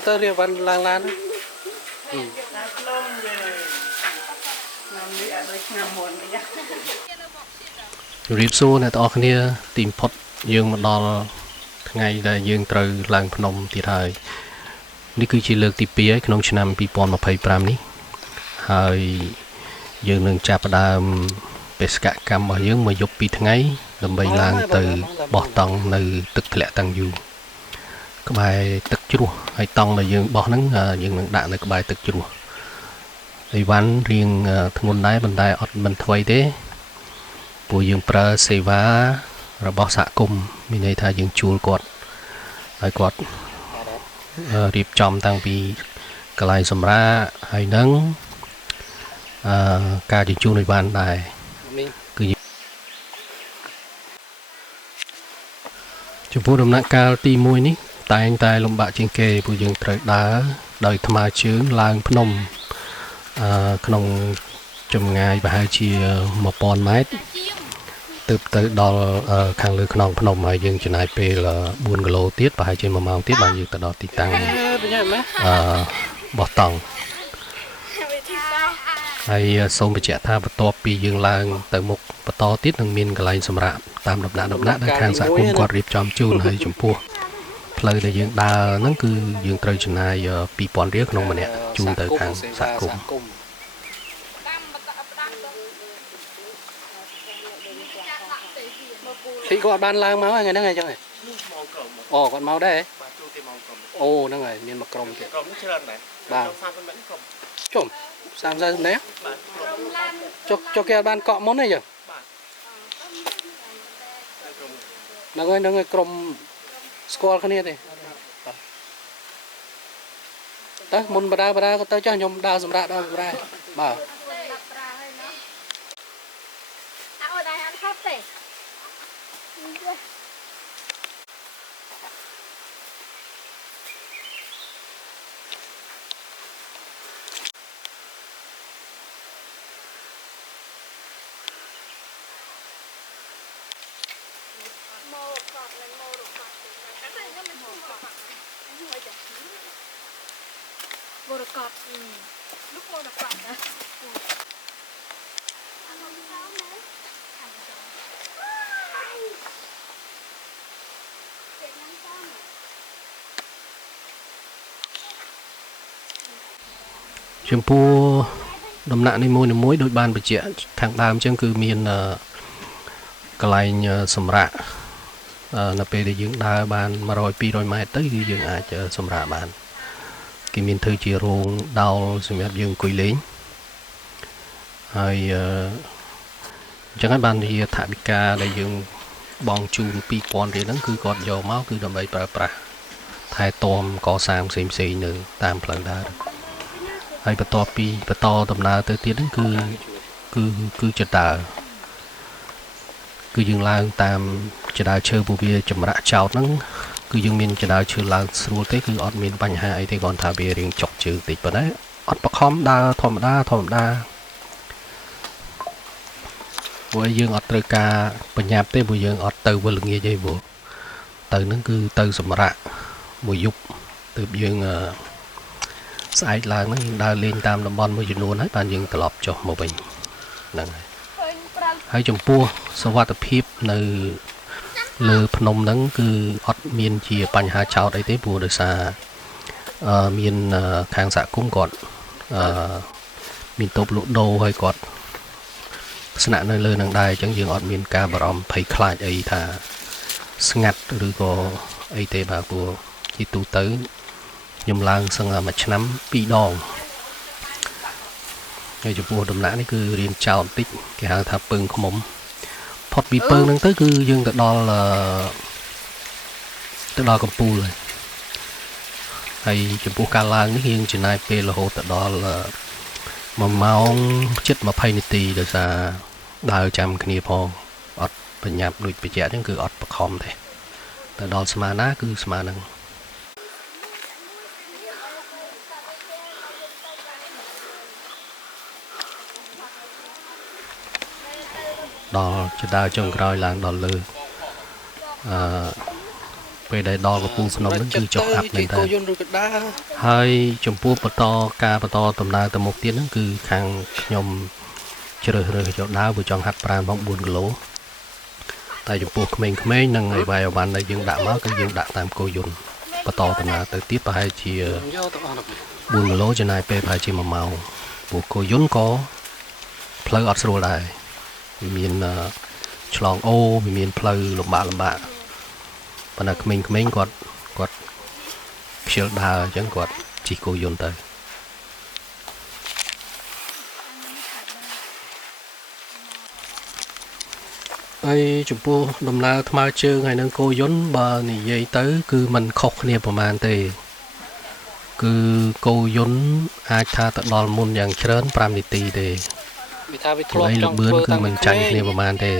tới riêng văn lang lanรีบสู้นะต่อคนนี้ทีมพดยังมาดอลไงได้ยังตรึลางพนมที่ไทยนี่คือชีเลือกที่ปีขนมชนามปีปอนมาภัยปรามนี้ให้ยังหนึ่งจับดามเปสกะกรรมมายังมายกปีทั้งไงลำใบลางtừ bỏ tầngในตึกแหละตั้งอยู่ก็ใบตึกจุให้ตองlàยังbỏนั้นยังหนึ่งด่านในก็ใบตึกจุไอ้วันเรียงทั้งบนได้บันไดอดบันทวยเด้ปูยังปลาเสวาระบอบสะกุมมีในทางยังจูลกดไอ้กดรีบจอมตั้งปีกลายสมราให้นังการจะจูในบ้านได้คือจมูกดำนักการตีมวยนี้ตายลงบะจิงเกปูยังตรดาโดยธรรมเชื้อลางพนมขนมจมงายบะให้เชียมาปอนไม้ตึบtới đo khang lư khăn phnom hay dương chỉ này pe là buôn gà lô tiết và hai trên mà màu tiết bao nhiêu từ đó thì tăng bọt tòng hay sông bị trẻ tha và to pi dương lang từ một và to tiết thằng miền cái lại sầm rạp tam đập nát đã khang xã cũng quạt riệp chom chun hay chum pua lời để dương đa nó cứ dương trời chỉ này pi pon riết không mà nè chun từ khang xã cũng thì có ban lang máu ngày đó ngày cho này ồ còn máu đây ồ nó ngày miền mặt crom kìa bao chôm sang ra né cho kia ban cọ món này giờ nó người crom squall cái này đây đó muốn bả có tới cho nhom đào sầm đào ra bảo vô được cọp lúc vô được cọp đó chim pu đầm nặng đi môi đôi ban bự chẹ thằng đam chân cứ miền cái này sầm rạ là về để dưỡng đa ban mà rồi pi rồi mai tới dưỡng ai chờ sầm rạ ban cái miền thư chia ruộng đào xem đẹp dương quỳ línhហើយchẳng hạn ban thì thả bị ca để dương bong chun pi pon thì nó cứ còn dầu máu cứ đầm bầy pra thay tôm có sang xì nữa tam lần đá hay bờ to pi bờ to tầm nào tới tiến cứ chật đà cứ dương lang tam chật đà chơi bù bia chậm rãi chào nó cứ dương miền chật đà chơi lang sưu tế cứ ọt miền bánh hai thì còn thả bia riêng chọc chữ tịch vào đấy ọt bạc khom đa thòm đa với dương ọt từ ca bờ nháp tới bùi dương ọt từ vừa lưng nghe dây vụ từ nó cứ từ sầm rạ bùi dục từ dương sai là nó đa lên tam đồng bon mới dừng luôn hết bàn dương tập lọp cho một bình này hai chồng pua sau qua tập hiệp nơi lơ phnom nắng cứ ọt miền chia bánh hà cháo đấy tế bùa được xa miền khang xã cũng còn miền tốp lụt đô hay còn sẵn nơi lơ năng đai chẳng dừng ọt miền ca bà rõm thấy khai ấy thà ngặt rồi có ấy tế bà của chỉ tu tới nhầm lang sang mà nắm bị đòn ngay chụp mua đầm nã này cứ riêng chào tích cái hàng tháp pưng không mỏng phật bị pưng đang tới cứ dương tự đo là tự đo cầm pu rồi hay chụp pu ca lang nước riêng trên này pe là hồ tự đo là mà máu chết mà pay niti được ra đào chăm cái này phong ọt bệnh nhạt đuổi bị chết nhưng cứ ọt bạc khom thế tự đo sma ná cứ sma năng đo cho đào trong coi làng đo lư ពេលដែលដល់កំពូលភ្នំហ្នឹងគឺចុះអាប់មែនតើ គោយន្តឬកដា ហើយចំពោះការបន្តដំណើរទៅមុខទៀតហ្នឹងគឺខាងខ្ញុំជ្រើសរើសយកដើរព្រោះចង់ហាត់ប្រាណផង4គីឡូតែចំពោះក្មេងៗនិងអីបាយអវ៉ាន់ដែលយើងដាក់មកគឺយើងដាក់តាមគោយន្តបន្តដំណើរទៅទៀតប្រហែលជា4គីឡូចំណាយពេលប្រហែលជា1ម៉ោងព្រោះគោយន្តក៏ផ្លូវអត់ស្រួលដែរវាមានឆ្លងអូវាមានផ្លូវលំបាកប៉ុន្តែក្មេងៗគាត់ខ្ជិលដើរអញ្ចឹងគាត់ជិះគោយន្តទៅហើយចំពោះដំណើរថ្មើរជើងហើយនឹងគោយន្តបើនិយាយទៅគឺมันខុសគ្នាប្រហែលទេគឺគោយន្តអាចថាទៅដល់មុនយ៉ាងច្រើន5នាទីទេវាថាវាធ្លាប់ចង់ធ្វើគឺมันចាញ់គ្នាប្រហែលទេ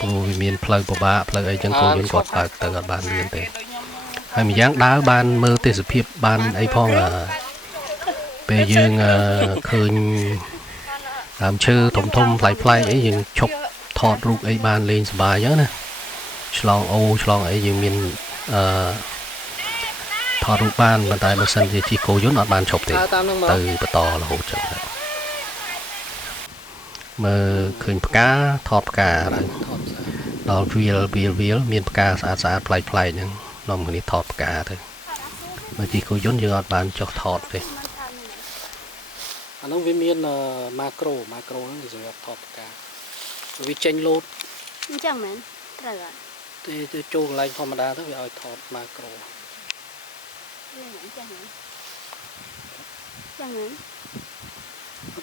ព្រោះវាមានផ្លូវពិបាកផ្លូវអីចឹងគោយន្តគាត់បើកទៅអត់បានលឿនទេហើយម្យ៉ាងដើរបានមើលទេសភាពបានអីផងពេលយើងឃើញដើមឈើធំប្លែកអីយើងឈប់ថតរូបអីបានលេងសប្បាយអញ្ចឹងណាឆ្លងអូឆ្លងអីយើងមានថតរូបបានប៉ុន្តែបើសិនជាជិះគោយន្តអត់បានឈប់ទេទៅបន្តរហូតចឹងទៅមើលឃើញផ្កាថតផ្កាដល់វាលមានផ្កាស្អាតប្លែកហ្នឹងនាំគ្នាថតផ្កាទៅបើជិះគោយន្តយើងអត់បានចុះថតទេអានោះវាមានម៉ាក្រូហ្នឹងគឺសម្រាប់ថតផ្កាវាចេញលោតអញ្ចឹងមែនត្រូវអត់ទៅចូលកន្លែងធម្មតាទៅវាឲ្យថតម៉ាក្រូវាអញ្ចឹងមែន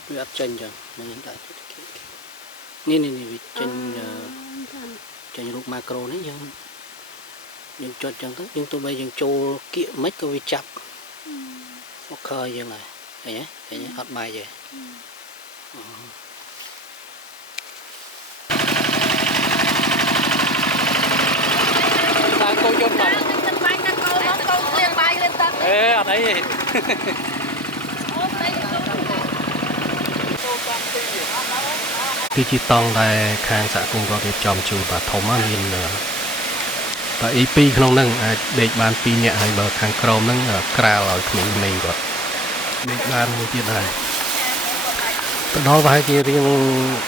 វាអត់ចេញចឹងមិនដែរនេះវាចេញរូបម៉ាក្រូនេះយើងចុចចឹងទៅយើងទោះបីយើងចូលគៀកមិនក៏វាចាប់អូខេយើងហើយឃើញទេអត់បាយទេតាគោយន្តមកទឹកបាយតាគោមកគោគ្លៀងបាយលឿនទៅអត់អីទេគឺជាតង់ដែលខាងសហគមន៍គាត់រៀបចំជូនបាទធំមានតែ E2 ក្នុងហ្នឹងអាចដេកបាន2នាក់ហើយបើខាងក្រោមហ្នឹងក្រាលឲ្យក្មេងៗគាត់ដេកបានមួយទៀតដែរទៅដល់ប្រហែលជារៀង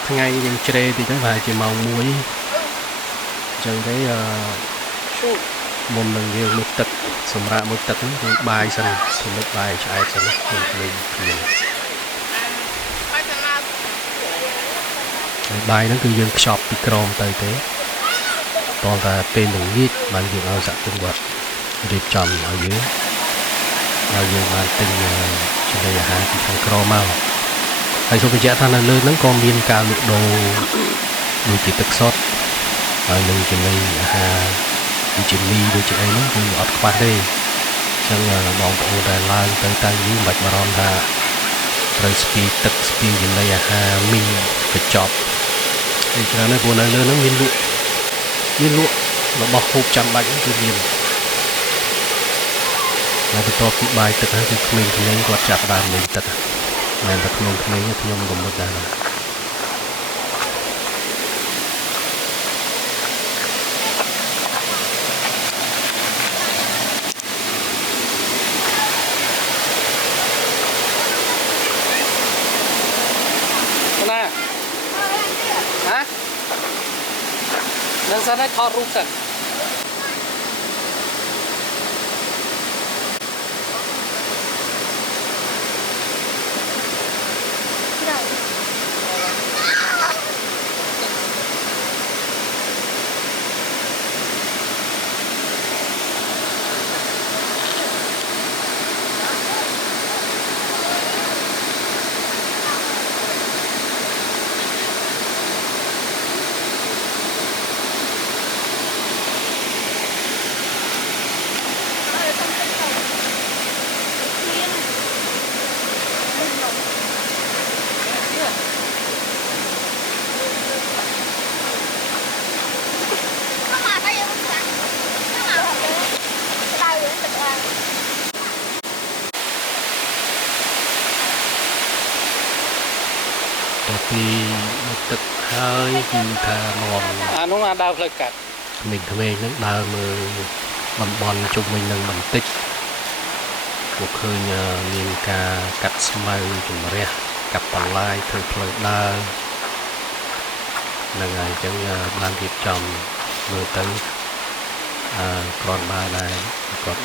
ថ្ងៃរៀងជ្រេតិចទៅប្រហែលជាម៉ោង1អញ្ចឹងទេមុននឹងយើងមុខទឹកសម្រាប់មុខទឹកហ្នឹងគឺបាយសិនសម្លឹកបាយឆ្អែតសិនខ្ញុំលេងគ្នាបាយហ្នឹងគឺយើងខ្ចប់ពីក្រោមទៅទេតោះតែពេលល្ងាចបានយើងឲ្យសហគមន៍គាត់រៀបចំឲ្យយើងបានទិញចំណីអាហារពីខាងក្រោមមកហើយសូមបញ្ជាក់ថានៅលើហ្នឹងក៏មានការលក់ដូរដូចជាទឹកសុទ្ធហើយនឹងចំណីអាហារដូចជាមីដូចជាអីហ្នឹងគឺអត់ខ្វះទេអញ្ចឹងបងប្អូនដែលឡើងទៅតាំងយូរមិនបាច់បារម្ភថាត្រូវស្ពាយទឹកស្ពាយចំណីអាហារមីកញ្ចប់ឯច្រើនណាស់ព្រោះនៅលើហ្នឹងមានលក់របស់ហូបចាំបាច់គឺមានហើយបន្ទាប់ពីបាយទឹកហ្នឹងគឺក្មេងៗគាត់ចាប់ដើមលេងទឹកមិនតែក្មេងៗខ្ញុំក៏មុតដែរនឹងសិនឲ្យថតរូបសិនទៅពីទឹកហើយគឺថានាំអានោះដើរផ្លូវកាត់ mìnhនឹងដើរមើលតំបន់ជុំវិញនឹងបន្តិចពួកឃើញមានការកាត់ស្មៅជំរះកាប់បន្លាយធ្វើផ្លូវដើរនឹងហើយអញ្ចឹងបានរៀបចំមើលទៅគ្រាន់បើដែរគាត់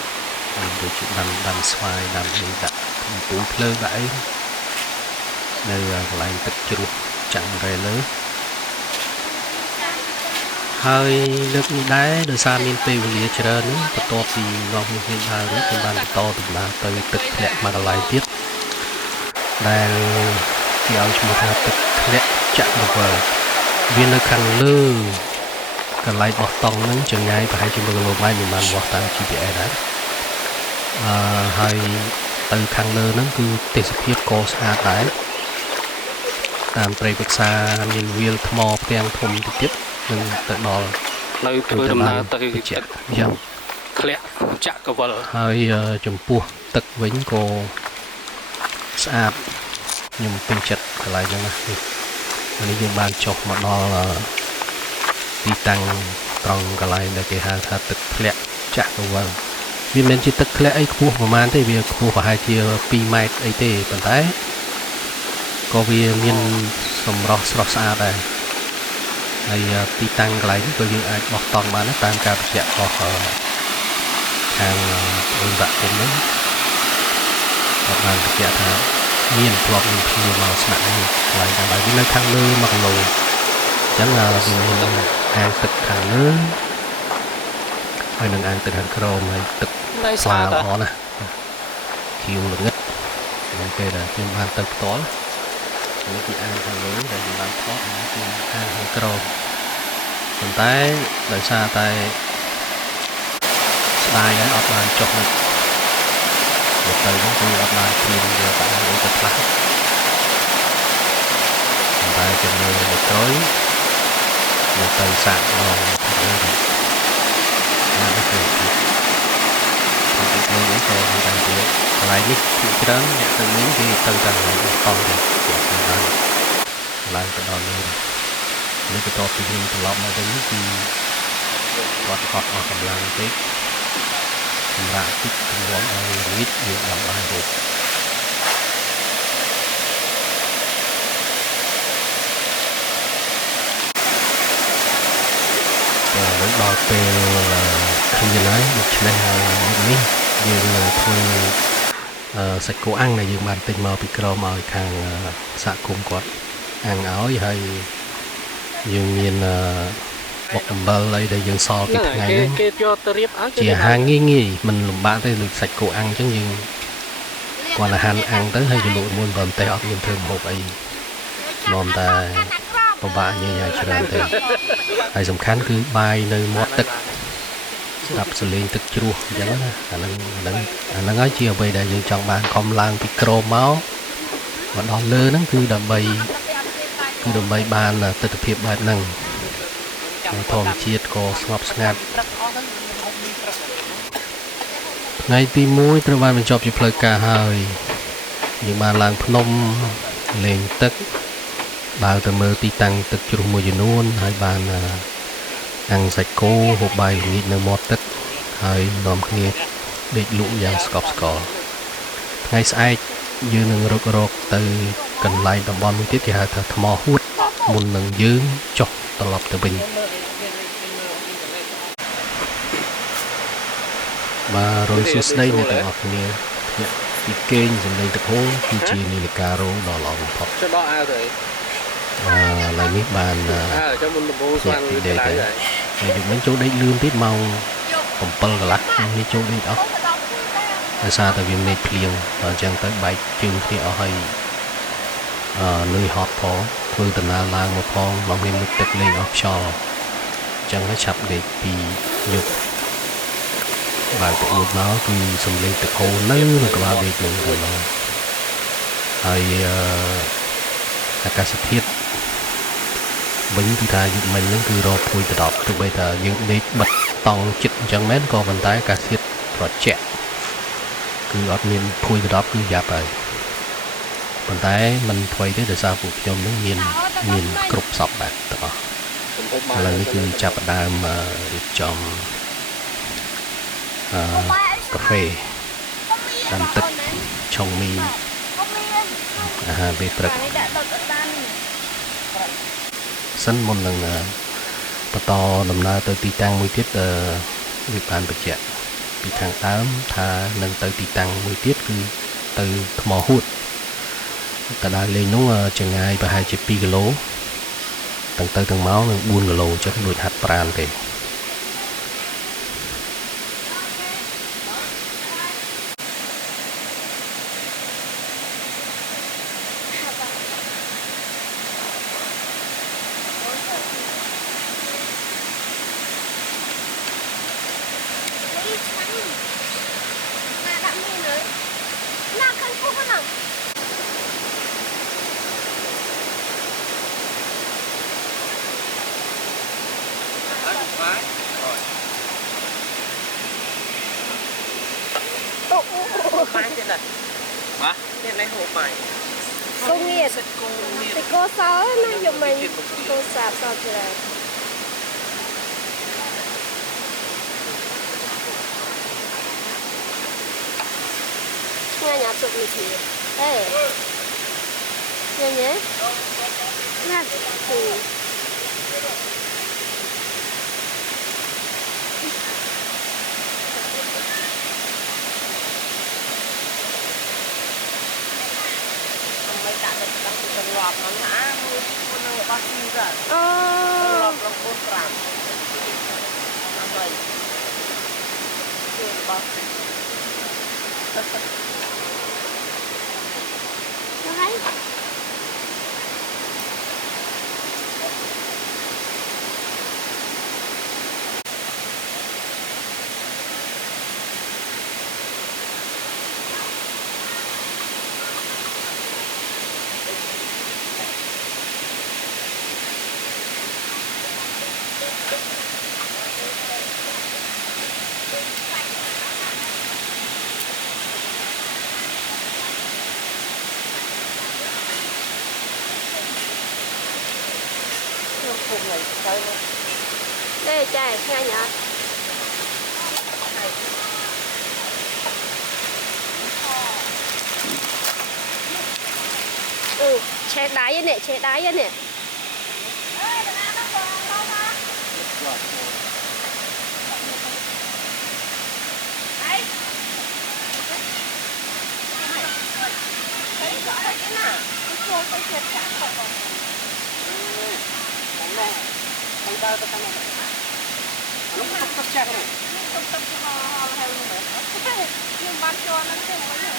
មានដូចជាដាំស្វាយដាំអីដាក់ពូភ្លើងដាក់អីនៅកន្លែងទឹកជ្រោះចាំងរ៉េលើហើយលើកនេះដែរដោយសារមានពេលវេលាច្រើនបន្ទាប់ពីនាំគ្នាដើរនេះខ្ញុំបានបន្តដំណើរទៅទឹកធ្លាក់មកកន្លែងទៀតដែលគេឲ្យឈ្មោះថាទឹកធ្លាក់ចាក់រវល់វានៅខាងលើកន្លែងបោះតង់ហ្នឹងចម្ងាយប្រហែលជា1គីឡូម៉ែត្រមិនបានវាស់តាម GPS ដែរហើយទៅខាងលើហ្នឹងគឺទេសភាពក៏ស្អាតដែរតាមព្រៃព្រឹក្សាមានវាលថ្មផ្ទាំងធំតិចទៀតនឹងទៅដល់នៅធ្វើដំណើរទៅទឹកយ៉ាងធ្លាក់ចាក់កវលហើយចំពោះទឹកវិញក៏ស្អាតខ្ញុំពេញចិត្តកន្លែងហ្នឹងណានេះយើងបានចុះមកដល់ទីតាំងត្រង់កន្លែងដែលគេហៅថាទឹកធ្លាក់ចាក់កវលវាមិនមែនជាទឹកធ្លាក់អីខ្ពស់ប្រហែលទេវាខ្ពស់ប្រហែលជា2ម៉ែត្រអីទេប៉ុន្តែក៏វាមានសម្រស់ស្រស់ស្អាតដែរហើយទីតាំងកន្លែងនេះក៏យើងអាចបោះតង់បានតាមការបញ្ជាក់របស់ខាងអង្គរគុំនេះគាត់បានបញ្ជាក់ថាមានធ្លាប់មានភ្ញៀវមកស្នាក់នេះកន្លែងទាំងឡាយវានៅខាងលើ1គីឡូអញ្ចឹងវាមានអាងទឹកខាងលើហើយនឹងអាងទឹកខាងក្រោមហើយទឹកស្អាតល្អណាស់ខៀវល្ងឹតនៅពេលដែលខ្ញុំបានទៅផ្ទាល់នេះគឺអាងខាងលើដែលខ្ញុំបានថតគឺអាងខាងក្រោមប៉ុន្តែដោយសារតែស្ដាយហើយអត់បានចុះទៅទៅនោះគឺអត់បានព្រៀនយកបាក់អីទៅខ្លះប៉ុន្តែចំណុចនៅក្រោយនៅទៅសាក់ឡងទៅណាស់ទៅទីនេះនេះក៏មានតែទៀតកន្លែងនេះគឺច្រើនអ្នកទៅនេះគេទៅតែកន្លែងបោះតង់ទៀតគាត់បានឡើងទៅដល់នេះនេះក៏តពីខ្ញុំត្រឡប់មកវិញគឺគាត់អត់អស់កម្លាំងពេកសម្រាប់ទឹកទម្រាំឲ្យរីកយើងដល់បានរូបនឹងដល់ពេលឃ្លានហើយដូច្នេះនេះយើងនឹងធ្វើសាច់គោអាំងដែលយើងបានទិញមកពីក្រមឲ្យខាងសហគមន៍គាត់អាំងឲ្យហើយយើងមានបុកអំបិលអីដែលយើងសល់ពីថ្ងៃហ្នឹងគេយកទៅរៀបឲ្យជាអាហារងាយមិនលំបាកទេដូចសាច់គោអាំងអញ្ចឹងយើងគាត់អាហារអាំងទៅហើយជាលក់មួយប៉ុន្តែអត់មានធ្វើម្ហូបអីនាំតែពិបាកញ៉ៃច្រើនទេហើយសំខាន់គឺបាយនៅមាត់ទឹកស្ដាប់សលេងទឹកជ្រោះអញ្ចឹងណាអាហ្នឹងហើយជាអ្វីដែលយើងចង់បានខំឡើងពីក្រោមមកដល់លើហ្នឹងគឺដើម្បីបានទិដ្ឋភាពបែបហ្នឹងធម្មជាតិក៏ស្ងប់ស្ងាត់ថ្ងៃទី1ត្រូវបានបញ្ចប់ជាផ្លូវការហើយយើងបានឡើងភ្នំលេងទឹកដើរទៅមើលទីតាំងទឹកជ្រោះមួយចំនួនហើយបានអាំងសាច់គោហូបបាយល្ងាចនៅមាត់ទឹកហើយនាំគ្នាដេកលក់យ៉ាងស្កប់ស្កល់ថ្ងៃស្អែកយើងនឹងរកទៅកន្លែងតំបន់មួយទៀតគេហៅថាថ្មហួតមុននឹងយើងចុះត្រឡប់ទៅវិញបាទរំសួស្ដីអ្នកទាំងអស់គ្នាអ្នកពីគេងសម្លេងទឹកហូរគឺជានាឡិការោដ៏ល្អបំផុតចុះដល់អាវទៅឡើយនេះបានចាំមុនដំបូងស្វាងទៅហើយយើងមិនចូលដេកលឿនទៀតម៉ោង7កន្លះនេះចូលដេកអស់ដោយសារតែវាមេឃភ្លៀងអញ្ចឹងទៅបែកជើងគ្នាអស់ហើយលុយហត់ផងធ្វើដំណើរឡើងមកផងមកមានទឹកលេងអស់ខ្យល់អញ្ចឹងហើយឆាប់ដេកពីយប់បើទៅមួយមកគឺសំលេងទឹកហូរនៅក្បាលដេកនឹងទៅឡើយហើយអាកាសធាតុវិញគឺថាយប់មិញហ្នឹងគឺរកភួយដប់ទោះបីថាយើងដេកបិទតង់ចិត្តអញ្ចឹងមែនក៏ប៉ុន្តែអាកាសធាតុត្រជាក់គឺអត់មានភួយដប់គឺយ៉ាប់ហើយប៉ុន្តែมันថ្មីទេដោយសារពួកខ្ញុំហ្នឹងមានគ្រប់សពបែបទាំងអស់ ឥឡូវនេះគឺចាប់ផ្ដើមរៀបចំកាហ្វេដាំទឹកឆុងមីអាហារពេលព្រឹកសិនមុននឹងបន្តដំណើរទៅទីតាំងមួយទៀតវាបានបញ្ជាក់ពីខាងដើមថានឹងទៅទីតាំងមួយទៀតគឺទៅថ្មហួតតើដើរលេងនោះចម្ងាយប្រហែលជា2គីឡូទាំងទៅទាំងមកនឹង4គីឡូអញ្ចឹងដូចហាត់ប្រាណទេបាយទៀតបាទនេះនេះហូបបាយ cô nghiệt thì cô sáu nó dùng mình cô sạp sao chị này nghe nhà chụp gì chị ê nghe nhé nghe thìដាក់ទឹកទឹកទៅលប់ហ្នឹងណាមួយនឹងរបស់ស៊ីទៅលប់លំ4 5ហើយគឺរបស់ហ្នឹងហើយ đây chai ngay nhở che đáy vậy nè che đáy vậy nè không bao giờ tao nó không cấp chắc này không tập họ hay nhưng ban cho nó thêm mấy nữa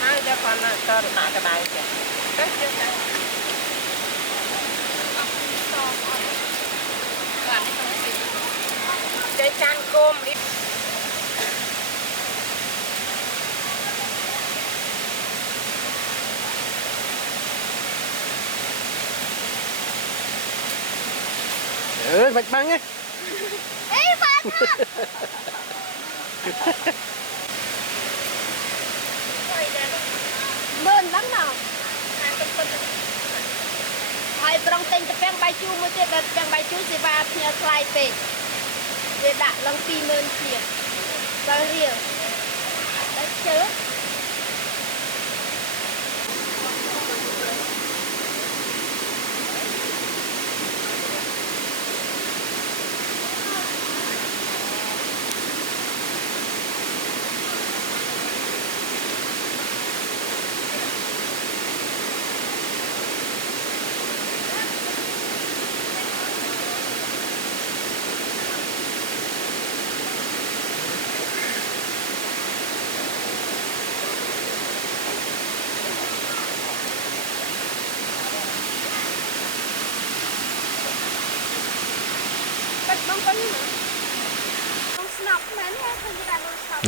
hai cha con là cho được cái này kìa cái chưa sao chơi chan cơm đi vạch băng ấy ê vạch mơn lắm nào hai trong tên tập băng bay chu mới tiếp đặt băng bay chu sẽ vào nhà slide về để đặt lăng pi mơn tiền bao nhiêu đã chớ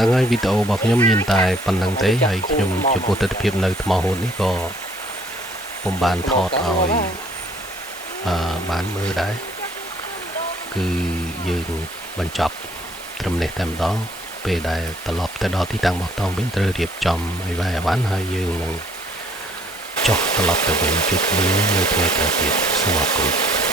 Đang ngay video របស់ខ្ញុំមានតែប៉ុណ្្នឹងទេហើយខ្ញុំចំពោះទស្សនវិជ្ជានៅថ្មហូតនេះក៏ពុំបានថតឲ្យ បានមើលដែរគឺយើងបញ្ចប់ត្រឹមនេះតែម្ដងពេលដែលត្រឡប់ទៅដល់ទីតាំងបោះតង់វិញត្រូវរៀបចំអីវ៉ៃអវ៉ាន់ហើយយើងនឹងចុះត្រឡប់ទៅវិញជួបគ្នានៅថ្ងៃក្រោយទៀតសូមអរគុណ